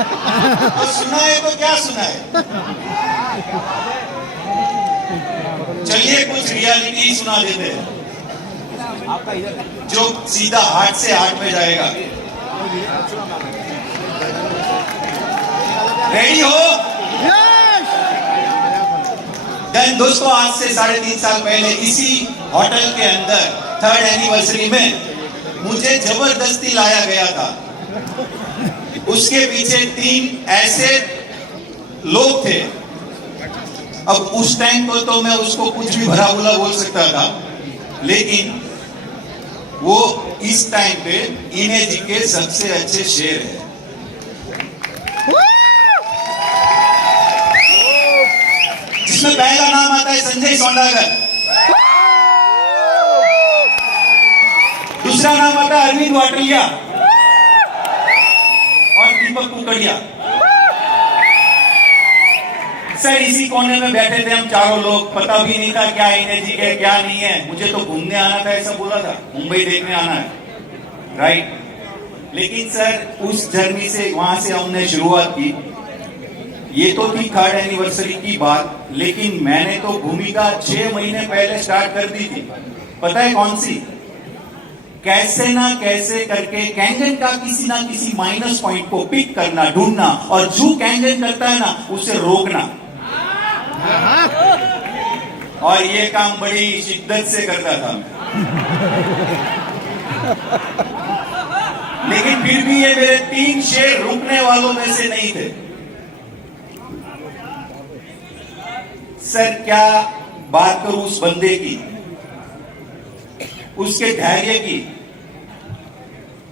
तो सुना है तो क्या सुना है? चलिए कुछ रियलिटी सुना देते हैं जो सीधा हार्ट से हार्ट में जाएगा। रेडी हो? दोस्तों, आज से 3.5 साल पहले इसी होटल के अंदर 3rd एनिवर्सरी में मुझे जबरदस्ती लाया गया था। उसके पीछे 3 ऐसे लोग थे। अब उस टाइम को तो मैं उसको कुछ भी भला बुरा बोल सकता था, लेकिन वो इस टाइम पे इन्हें जी के सबसे अच्छे शेर है। जिसमें पहला नाम आता है संजय सोंडागर, दूसरा नाम आता है अरविंद वाटलिया और दीपक कुकड़िया। सर, इसी कोने में बैठे थे हम चारों लोग। पता भी नहीं था क्या इन्हें जी के क्या नहीं है। मुझे तो घूमने आना था, ऐसा बोला था, मुंबई देखने आना है, राइट। लेकिन सर, उस जर्नी से वहां से हमने शुरुआत की। ये तो थी 3rd एनिवर्सरी की बात, लेकिन मैंने तो भूमिका 6 महीने पहले स्टार्ट कर दी थी। पता है कौन सी? कैसे ना कैसे करके कैंगन का किसी ना किसी माइनस पॉइंट को पिक करना, ढूंढना, और जो कैंगन करता है ना उसे रोकना। और ये काम बड़ी शिद्दत से करता था लेकिन फिर भी ये मेरे 3 शेर रुकने वालों में से नहीं थे। सर, क्या बात करूं उस बंदे की, उसके धैर्य की,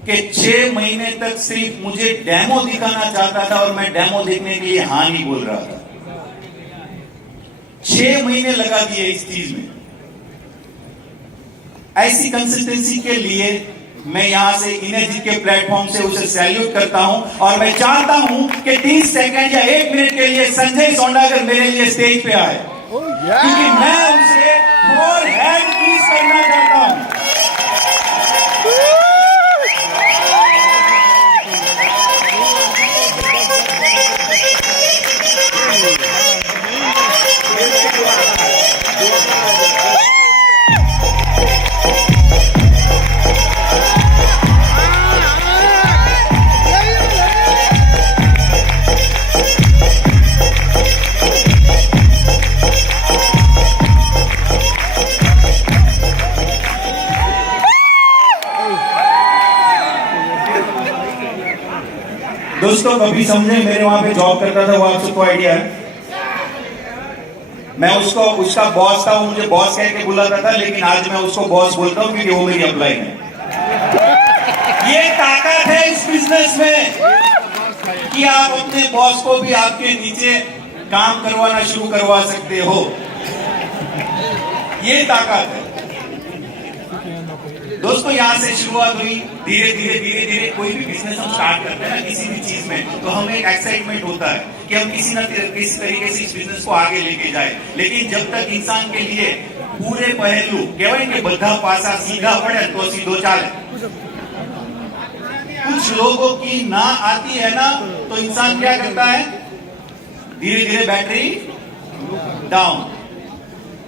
कि 6 महीने तक सिर्फ मुझे डेमो दिखाना चाहता था और मैं डेमो देखने के लिए हाँ नहीं बोल रहा था। 6 महीने लगा दिए इस चीज में। ऐसी कंसिस्टेंसी के लिए मैं यहां से इनर्जी के प्लेटफॉर्म से उसे सैल्यूट करता हूं, और मैं चाहता हूं कि 30 सेकंड या 1 मिनट के लिए संजय सोंडागर मेरे लिए स्टेज पे आए, क्योंकि मैं उसे फोर हैंड किस करना चाहता हूं। दोस्तों, कभी समझे मेरे वहां पे जॉब करता था वो, आप सबको आइडिया है। मैं उसका बॉस था, वो मुझे बॉस कह के बुलाता था, लेकिन आज मैं उसको बॉस बोलता हूं क्योंकि वो मेरी अपलाइन है। ये ताकत है इस बिजनेस में कि आप अपने बॉस को भी आपके नीचे काम करवाना शुरू करवा सकते हो। ये ताकत है दोस्तों। यहां से शुरुआत हुई, धीरे धीरे कोई भी बिजनेस हम स्टार्ट करते हैं ना, किसी भी चीज में, तो हमें एक एक्साइटमेंट होता है कि हम किसी न किसी तरीके से इस बिजनेस को आगे लेके जाए। लेकिन जब तक इंसान के लिए पूरे पहलू कहवाय बधा पासा सीधा पड़े तो सीधो चाले। कुछ लोगों की ना आती है ना, तो इंसान क्या करता है? धीरे धीरे बैटरी डाउन।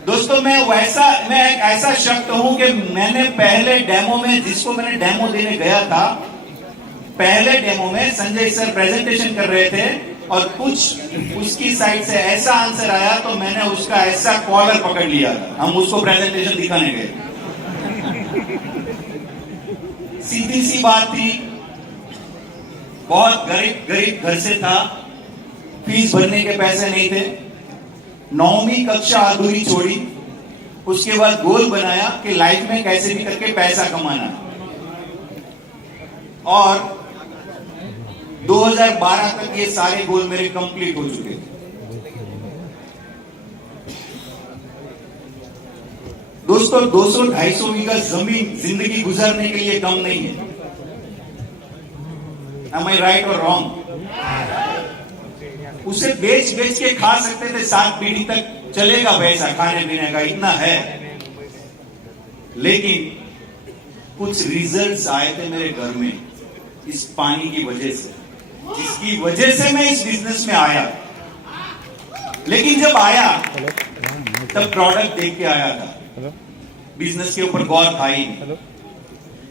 दोस्तों, मैं एक ऐसा शख्स हूं कि मैंने पहले डेमो में, जिसको मैंने डेमो देने गया था, पहले डेमो में संजय सर प्रेजेंटेशन कर रहे थे और कुछ उसकी साइड से ऐसा आंसर आया तो मैंने उसका ऐसा कॉलर पकड़ लिया। हम उसको प्रेजेंटेशन दिखाने गए। सीधी सी बात थी, बहुत गरीब घर से था, फीस भरने के पैसे नहीं थे, 9वीं कक्षा अधूरी छोड़ी। उसके बाद गोल बनाया कि लाइफ में कैसे भी करके पैसा कमाना, और 2012 तक ये सारे गोल मेरे कंप्लीट हो चुके थे। दोस्तों, 200-250 बीघा जमीन जिंदगी गुजारने के लिए कम नहीं है। Am I right or wrong? उसे बेच के खा सकते थे, 7 पीढ़ी तक चलेगा पैसा खाने पीने का, इतना है। लेकिन कुछ रिजल्ट्स आए थे मेरे घर में इस पानी की वजह से। जिसकी वजह से मैं इस बिजनेस में आया। लेकिन जब आया तब प्रोडक्ट देख के आया था, बिजनेस के ऊपर गौर था ही नहीं।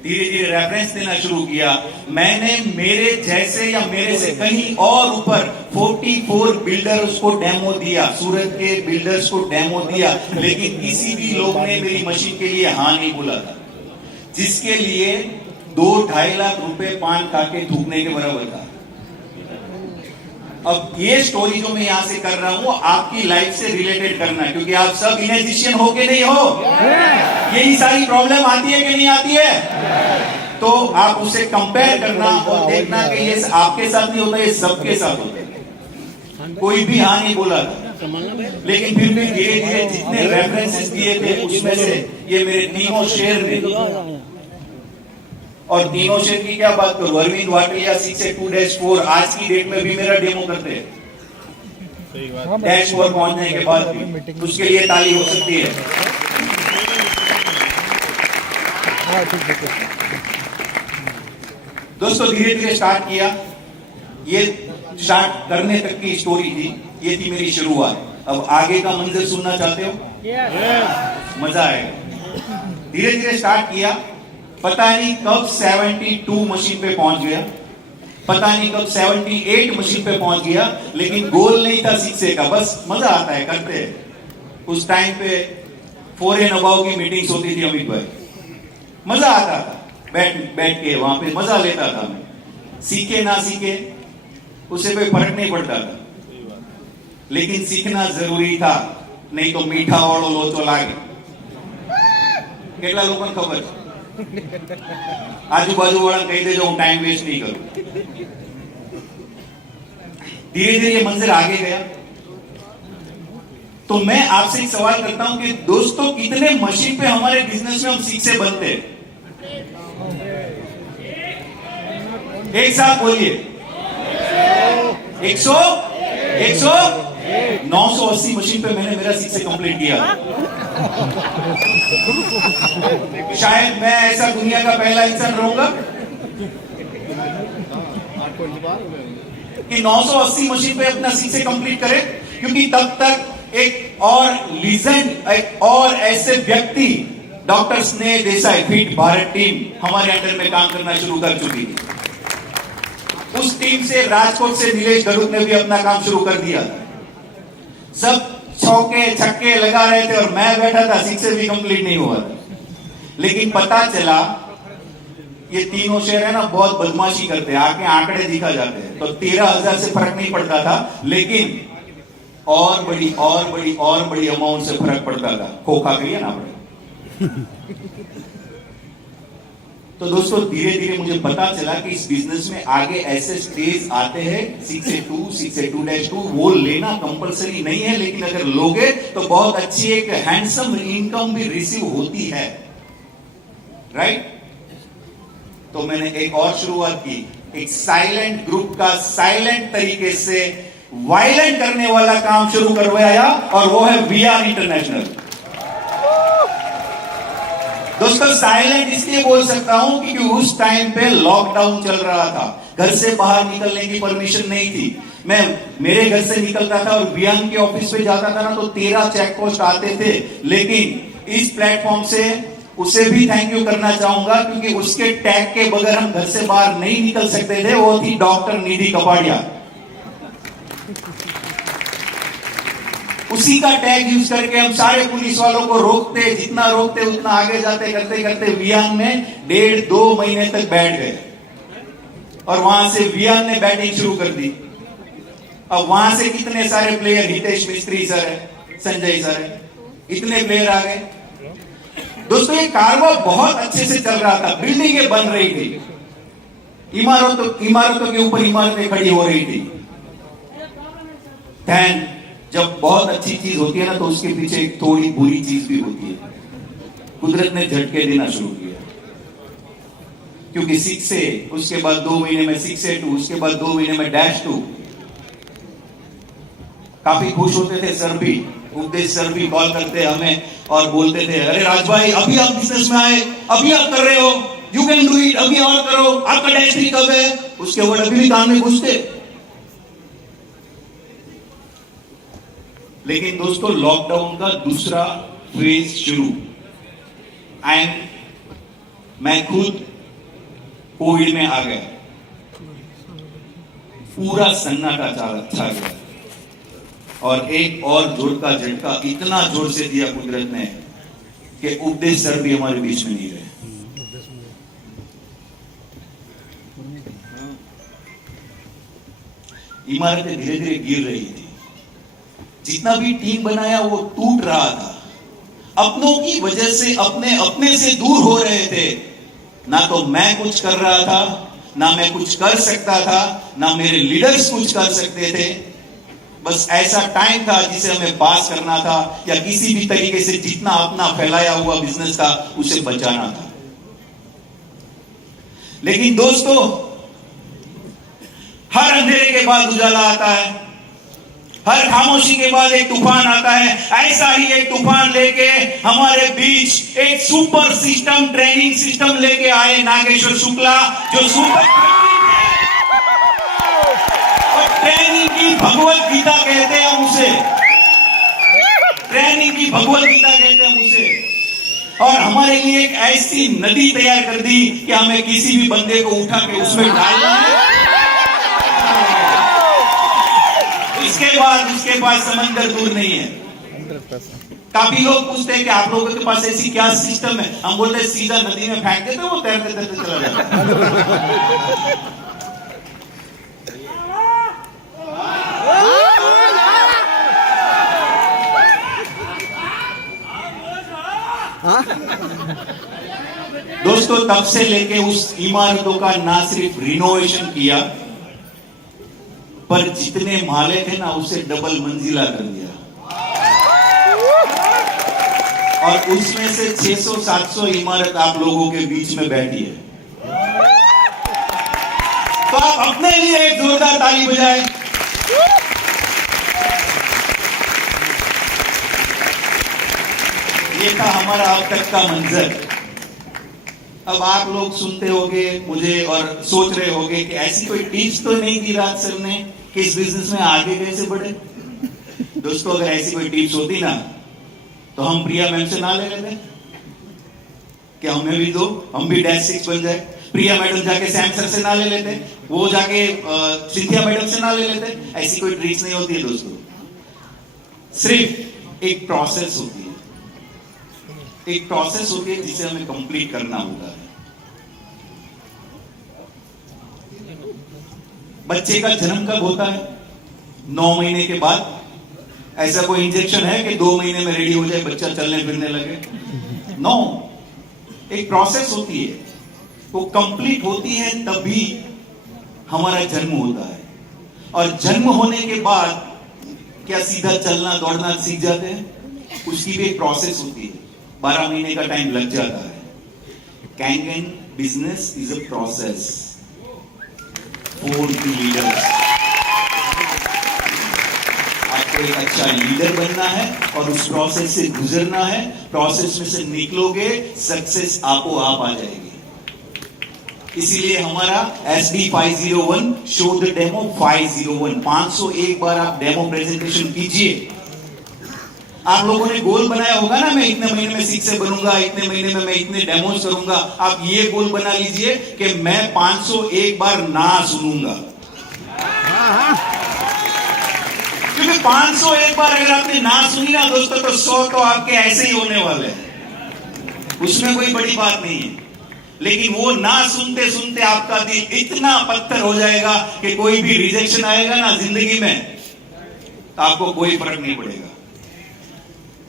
धीरे धीरे रेफरेंस देना शुरू किया। मैंने मेरे जैसे या मेरे से कहीं और ऊपर 44 बिल्डर्स को डेमो दिया, सूरत के बिल्डर्स को डेमो दिया, लेकिन किसी भी लोग ने मेरी मशीन के लिए हाँ नहीं बोला था, जिसके लिए 2-2.5 लाख रुपए पान खा के थूकने के बराबर था। अब ये स्टोरी जो मैं यहां से कर रहा हूं आपकी लाइफ से रिलेटेड करना है, क्योंकि आप सब इनएफिशिएंट हो के नहीं हो। यही सारी प्रॉब्लम आती है कि नहीं आती है? तो आप उसे कंपेयर करना और देखना कि ये आपके साथ नहीं होता, ये सबके साथ होता है। कोई भी हाँ नहीं बोला था, लेकिन फिर भी धीरे धीरे जितने रेफरेंसेस दिए थे उसमें से ये मेरे तीनों शेयर ने, और तीनों शेयर की क्या बात करूं, अरविंद वाटिया 682-4 आज की डेट में भी मेरा डेमो करते हैं। डैश 4 पहुंचने के बाद भी उसके लिए ताली हो सकती है। दोस्तों धीरे धीरे स्टार्ट किया, ये स्टार्ट करने तक की स्टोरी थी, ये थी मेरी शुरुआत। अब आगे का मंजर सुनना चाहते हो? मजा आएगा। धीरे धीरे स्टार्ट किया, पता नहीं कब 72 मशीन पे पहुंच गया, पता नहीं कब 78 मशीन पे पहुंच गया, लेकिन गोल नहीं था शिक्षे का, बस मजा आता है करते हैं। उस टाइम पे 4 एंड अबाव की मीटिंग्स होती थी अमित भाई, मजा आता था, बैठ के वहां पे मजा लेता था मैं। सीखे ना सीखे उसे कोई फर्क नहीं पड़ता था, लेकिन सीखना जरूरी था, नहीं तो मीठा वालों लोचो लागे। કેટલા લોકોને ખબર છે? આજુબાજુ વાળા કહી દેજો હું टाइम वेस्ट नहीं करूं। धीरे धीरे ये मंजर आगे गया। तो मैं आपसे एक सवाल करता हूं कि दोस्तों कितने मशीन पे हमारे बिजनेस में हम सीख से बनते हैं? एक साथ बोलिए। 980 मशीन पे मैंने मेरा सीख से कंप्लीट किया। शायद मैं ऐसा दुनिया का पहला इंसान रहूंगा कि 980 मशीन पे अपना सीख से कंप्लीट करे, क्योंकि तब तक एक और लीजेंड, एक और ऐसे व्यक्ति डॉक्टर स्नेह देसाई फिट भारत टीम हमारे अंडर में काम करना शुरू कर चुकी थी। उस टीम से राजकोट से नीलेश गरुड़ ने भी अपना काम शुरू कर दिया। सब चौके छक्के लगा रहे थे और मैं बैठा था, सीख से भी कंप्लीट नहीं हुआ था। लेकिन पता चला ये तीनों शेयर है ना बहुत बदमाशी करते हैं, आके आंकड़े दिखा जाते हैं। तो 13,000 से फर्क नहीं पड़ता था, लेकिन और बड़ी अमाउंट से फर्क पड़ता था। खोखा कहिए ना आपने। तो दोस्तों धीरे धीरे मुझे पता चला कि इस बिजनेस में आगे ऐसे स्टेज आते हैं 682 वो लेना कंपलसरी नहीं है, लेकिन अगर लोगे तो बहुत अच्छी एक हैंडसम इनकम भी रिसीव होती है, राइट? तो मैंने एक और शुरुआत की, एक साइलेंट ग्रुप का साइलेंट तरीके से वायलेंट करने वाला काम शुरू करवाया, और वो है वीआर इंटरनेशनल। दोस्तों साइलेंट इसलिए बोल सकता हूं क्योंकि उस टाइम पे लॉकडाउन चल रहा था, घर से बाहर निकलने की परमिशन नहीं थी। मैं मेरे घर से निकलता था और वीआन के ऑफिस पे जाता था ना, तो 13 चेक पोस्ट आते थे। लेकिन इस प्लेटफॉर्म से उसे भी थैंक यू करना चाहूंगा, क्योंकि उसके टैग के बगैर हम घर से बाहर नहीं निकल सकते थे। वो थी डॉक्टर निधि कपाड़िया। उसी का टैग यूज करके हम सारे पुलिस वालों को रोकते, जितना रोकते उतना आगे जाते, करते करते वीआन में 1.5-2 महीने तक बैठ गए, और वहां से वीआन ने बैटिंग शुरू कर दी। अब वहां से कितने सारे प्लेयर, हितेश मिस्त्री सर है, संजय सर है, इतने प्लेयर आ गए। दोस्तों ये कारवा बहुत अच्छे से चल रहा था, बिल्डिंगें बन रही थी, इमारतों के ऊपर इमारतें खड़ी हो रही थी। ध्यान, जब बहुत अच्छी चीज होती है ना, तो उसके पीछे एक थोड़ी बुरी चीज भी होती है। कुदरत ने झटके देना शुरू किया, क्योंकि 6 से उसके बाद 2 महीने में 682, उसके बाद 2 महीने में -2। काफी खुश होते थे सर भी, उपदेश सर भी कॉल करते हमें और बोलते थे, अरे राज भाई अभी आप बिजनेस में आए, अभी आप कर रहे हो, यू कैन डू इट, अभी और करो, आपका -3 कब है? उसके वर्ड अभी भी कान में घुसते। लेकिन दोस्तों लॉकडाउन का दूसरा फेज शुरू एंड मैं खुद कोविड में आ गया, पूरा सन्नाटा छा गया और एक और जोर का झटका इतना जोर से दिया कुदरत ने कि उपदेश सर भी हमारे बीच में नहीं रहे। इमारतें धीरे धीरे गिर रही थी, जितना भी टीम बनाया वो टूट रहा था, अपनों की वजह से अपने से दूर हो रहे थे। ना तो मैं कुछ कर रहा था, ना मैं कुछ कर सकता था, ना मेरे लीडर्स कुछ कर सकते थे। बस ऐसा टाइम था जिसे हमें पास करना था या किसी भी तरीके से जितना अपना फैलाया हुआ बिजनेस था उसे बचाना था। लेकिन दोस्तों हर अंधेरे के बाद उजाला आता है, हर खामोशी के बाद एक तूफान आता है। ऐसा ही एक तूफान लेके हमारे बीच एक सुपर सिस्टम ट्रेनिंग सिस्टम लेके आए नागेश्वर शुक्ला, जो सुपर ट्रेनिंग की भगवत गीता कहते हैं हम उसे, ट्रेनिंग की भगवत गीता कहते हैं हम उसे। और हमारे लिए एक ऐसी नदी तैयार कर दी कि हमें किसी भी बंदे को उठा के उसमें डालना है, उसके पास समंदर दूर नहीं है। काफी लोग पूछते हैं कि आप लोगों के पास ऐसी क्या सिस्टम है, हम बोलते हैं सीधा नदी में फेंक देते वो तैरते तैरते चला जाता दोस्तों तब से लेके उस इमारतों का ना सिर्फ रिनोवेशन किया, पर जितने माले थे ना उसे डबल मंजिला कर दिया और उसमें से 600-700 इमारत आप लोगों के बीच में बैठी है। तो आप अपने लिए एक जोरदार ताली बजाएं। ये था हमारा अब तक का मंजर। अब आप लोग सुनते होंगे मुझे और सोच रहे होंगे कि ऐसी कोई टिप्स तो नहीं दी राज सर ने कि इस बिजनेस में आगे कैसे बढ़े। दोस्तों अगर ऐसी कोई टिप्स होती ना तो हम प्रिया मैम से ना ले लेते कि हमें भी दो, हम भी -6 बन जाए। प्रिया मैडम जाके सैम सर से ना ले लेते, वो जाके सिंथिया मैडम से ना ले लेते। ऐसी कोई ट्रिक्स नहीं होती है दोस्तों, सिर्फ एक प्रोसेस होती है, एक प्रोसेस होती है जिसे हमें कंप्लीट करना होता है। बच्चे का जन्म कब होता है? 9 महीने के बाद। ऐसा कोई इंजेक्शन है कि 2 महीने में रेडी हो जाए बच्चा चलने फिरने लगे? नो, एक प्रोसेस होती है, वो कंप्लीट होती है तभी हमारा जन्म होता है। और जन्म होने के बाद क्या सीधा चलना दौड़ना सीख जाते हैं? उसकी भी एक प्रोसेस होती है, 12 महीने का टाइम लग जाता है। Kangen business is a process for the leaders. आपको एक अच्छा लीडर बनना है और उस प्रोसेस से गुजरना है। प्रोसेस में से निकलोगे, सक्सेस आपो आप आ जाएगी। इसीलिए हमारा SD 501 शो द डेमो 501 501 बार आप डेमो प्रेजेंटेशन कीजिए। आप लोगों ने गोल बनाया होगा ना, मैं इतने महीने में 6 से बनूंगा, इतने महीने में मैं इतने डेमोज करूंगा। आप ये गोल बना लीजिए कि मैं 501 बार ना सुनूंगा, क्योंकि 501 बार अगर आपने ना सुनी ना दोस्तों तो 100 तो आपके ऐसे ही होने वाले हैं, उसमें कोई बड़ी बात नहीं है। लेकिन वो ना सुनते सुनते आपका दिल इतना पत्थर हो जाएगा कि कोई भी रिजेक्शन आएगा ना जिंदगी में तो आपको कोई फर्क नहीं पड़ेगा।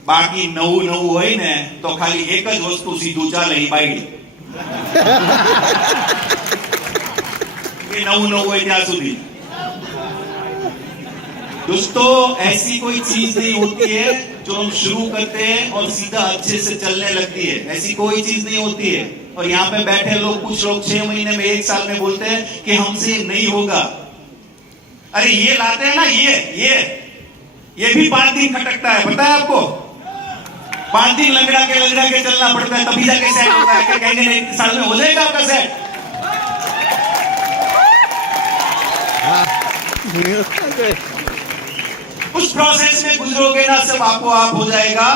बाकी नવું હોય ને તો ખાલી એક જ વસ્તુ સીધું ચાલે ઈ બાઈડ કે નવું હોય ત્યાં સુધી। दोस्तों ऐसी कोई चीज नहीं होती है जो हम शुरू करते हैं और सीधा अच्छे से चलने लगती है, ऐसी कोई चीज नहीं होती है। और यहाँ पे बैठे लोग, कुछ लोग 6 महीने में 1 साल में बोलते हैं कि हमसे नहीं होगा। अरे ये लाते हैं ना, ये भी 5 दिन खटकता है, पता है आपको? 5 दिन लंगड़ा के चलना पड़ता है तभी जाके सेट होता है। क्या कहेंगे 1 साल में हो जाएगा आपका सेट? उस प्रोसेस में गुजरोगे ना, सब आपको आप हो जाएगा।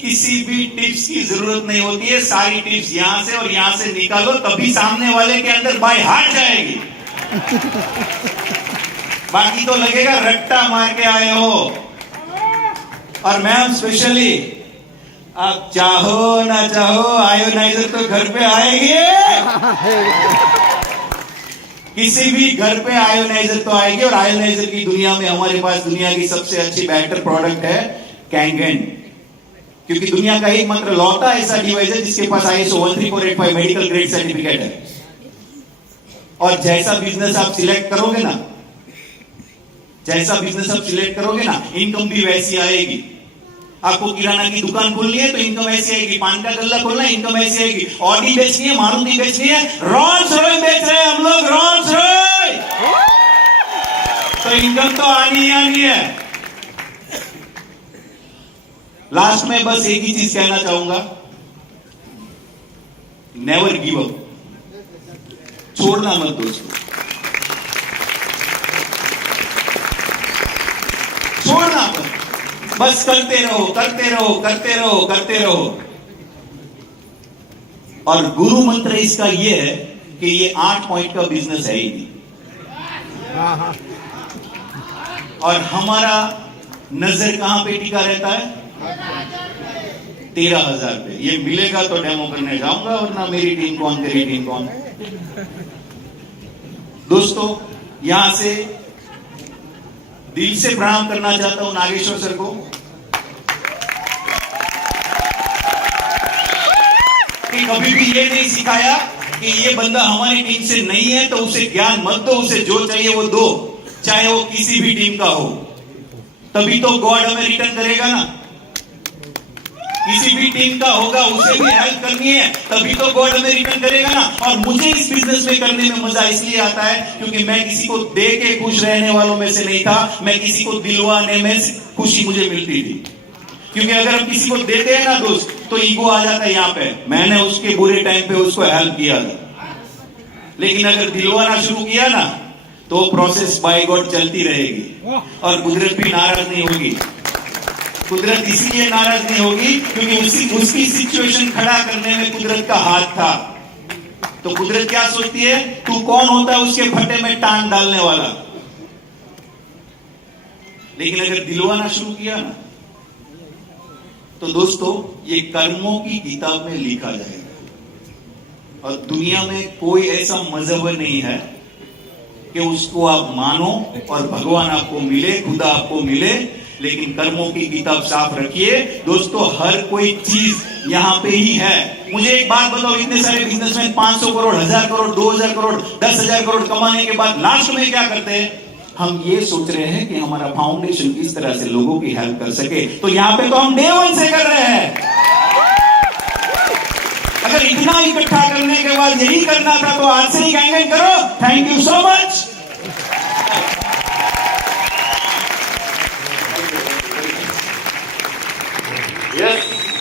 किसी भी टिप्स की जरूरत नहीं होती है, सारी टिप्स यहां से और यहां से निकालो, तभी सामने वाले के अंदर बाय हार्ट जाएगी। बाकी तो लगेगा रट्टा मार के आए हो। और मैम स्पेशली, आप चाहो ना चाहो आयोनाइजर तो घर पे आएगी। किसी भी घर पे आयोनाइजर तो आएगी। और आयोनाइजर की दुनिया में हमारे पास दुनिया की सबसे अच्छी बेटर प्रोडक्ट है कैंगन, क्योंकि दुनिया का एकमात्र लौटा ऐसा डिवाइस है जिसके पास ISO 13485 मेडिकल ग्रेड सर्टिफिकेट है। और जैसा बिजनेस आप सिलेक्ट करोगे ना, इनकम भी वैसी आएगी। आपको किराना की दुकान खोलनी है तो इनकम ऐसी आएगी, पान का गल्ला खोलना है इनकम ऐसी आएगी, ऑडी बेचनी है, मारुति बेचनी है, रोल्स रॉयस बेच रहे हैं हम लोग, रोल्स रॉयस, तो इनकम तो आनी ही आनी है। लास्ट में बस एक ही चीज कहना चाहूंगा, नेवर गिव अप, छोड़ना मत दोस्तों, छोड़ना मत, बस करते रहो, करते रहो, करते रहो, करते रहो। और गुरु मंत्र इसका यह है कि ये 8 पॉइंट का बिजनेस है ही नहीं। और हमारा नजर कहां पे टिका रहता है? 13,000 पे। ये मिलेगा तो डेमो करने जाऊंगा, वरना मेरी टीम कौन, तेरी टीम कौन। दोस्तों, यहां से दिल से प्रणाम करना चाहता हूं नागेश्वर सर को, कि कभी भी ये नहीं सिखाया कि ये बंदा हमारी टीम से नहीं है तो उसे ज्ञान मत दो, उसे जो चाहिए वो दो, चाहे वो किसी भी टीम का हो, तभी तो गॉड हमें रिटर्न करेगा ना। किसी भी टीम का होगा, उसे भी हेल्प करनी है, तभी तो गॉड हमें रिटर्न करेगा ना। और मुझे इस बिजनेस में करने में मजा इसलिए आता है क्योंकि मैं किसी को दे के खुश रहने वालों में से नहीं था, मैं किसी को दिलवाने में खुशी मुझे मिलती थी। क्योंकि अगर हम किसी को देते हैं ना दोस्त, तो ईगो आ जाता है यहाँ पे, मैंने उसके बुरे टाइम पे उसको हेल्प किया था। लेकिन अगर दिलवाना शुरू किया ना, तो प्रोसेस बाय गॉड चलती रहेगी और कुदरत भी नाराज नहीं होगी। कुदरत इसीलिए नाराज नहीं होगी क्योंकि उसकी सिचुएशन खड़ा करने में कुदरत का हाथ था। तो कुदरत क्या सोचती है, तू कौन होता है उसके फट्टे में टांग डालने वाला। लेकिन अगर दिलवाना शुरू किया ना, तो दोस्तों ये कर्मों की किताब में लिखा जाएगा। और दुनिया में कोई ऐसा मजहब नहीं है कि उसको आप मानो और भगवान आपको मिले, खुदा आपको मिले, लेकिन कर्मों की किताब साफ रखिए दोस्तों। हर कोई चीज यहां पे ही है। मुझे एक बात बताओ, इतने सारे बिजनेसमैन 500 करोड़, 1000 करोड़, 2000 करोड़, 10,000 करोड़ कमाने के बाद लास्ट में क्या करते हैं? हम ये सोच रहे हैं कि हमारा फाउंडेशन किस तरह से लोगों की हेल्प कर सके। तो यहां पे तो हम डे 1 से कर रहे हैं। अगर इतना इकट्ठा करने के बाद यही करना था तो आज से ही कैंगन करो। Thank you so much.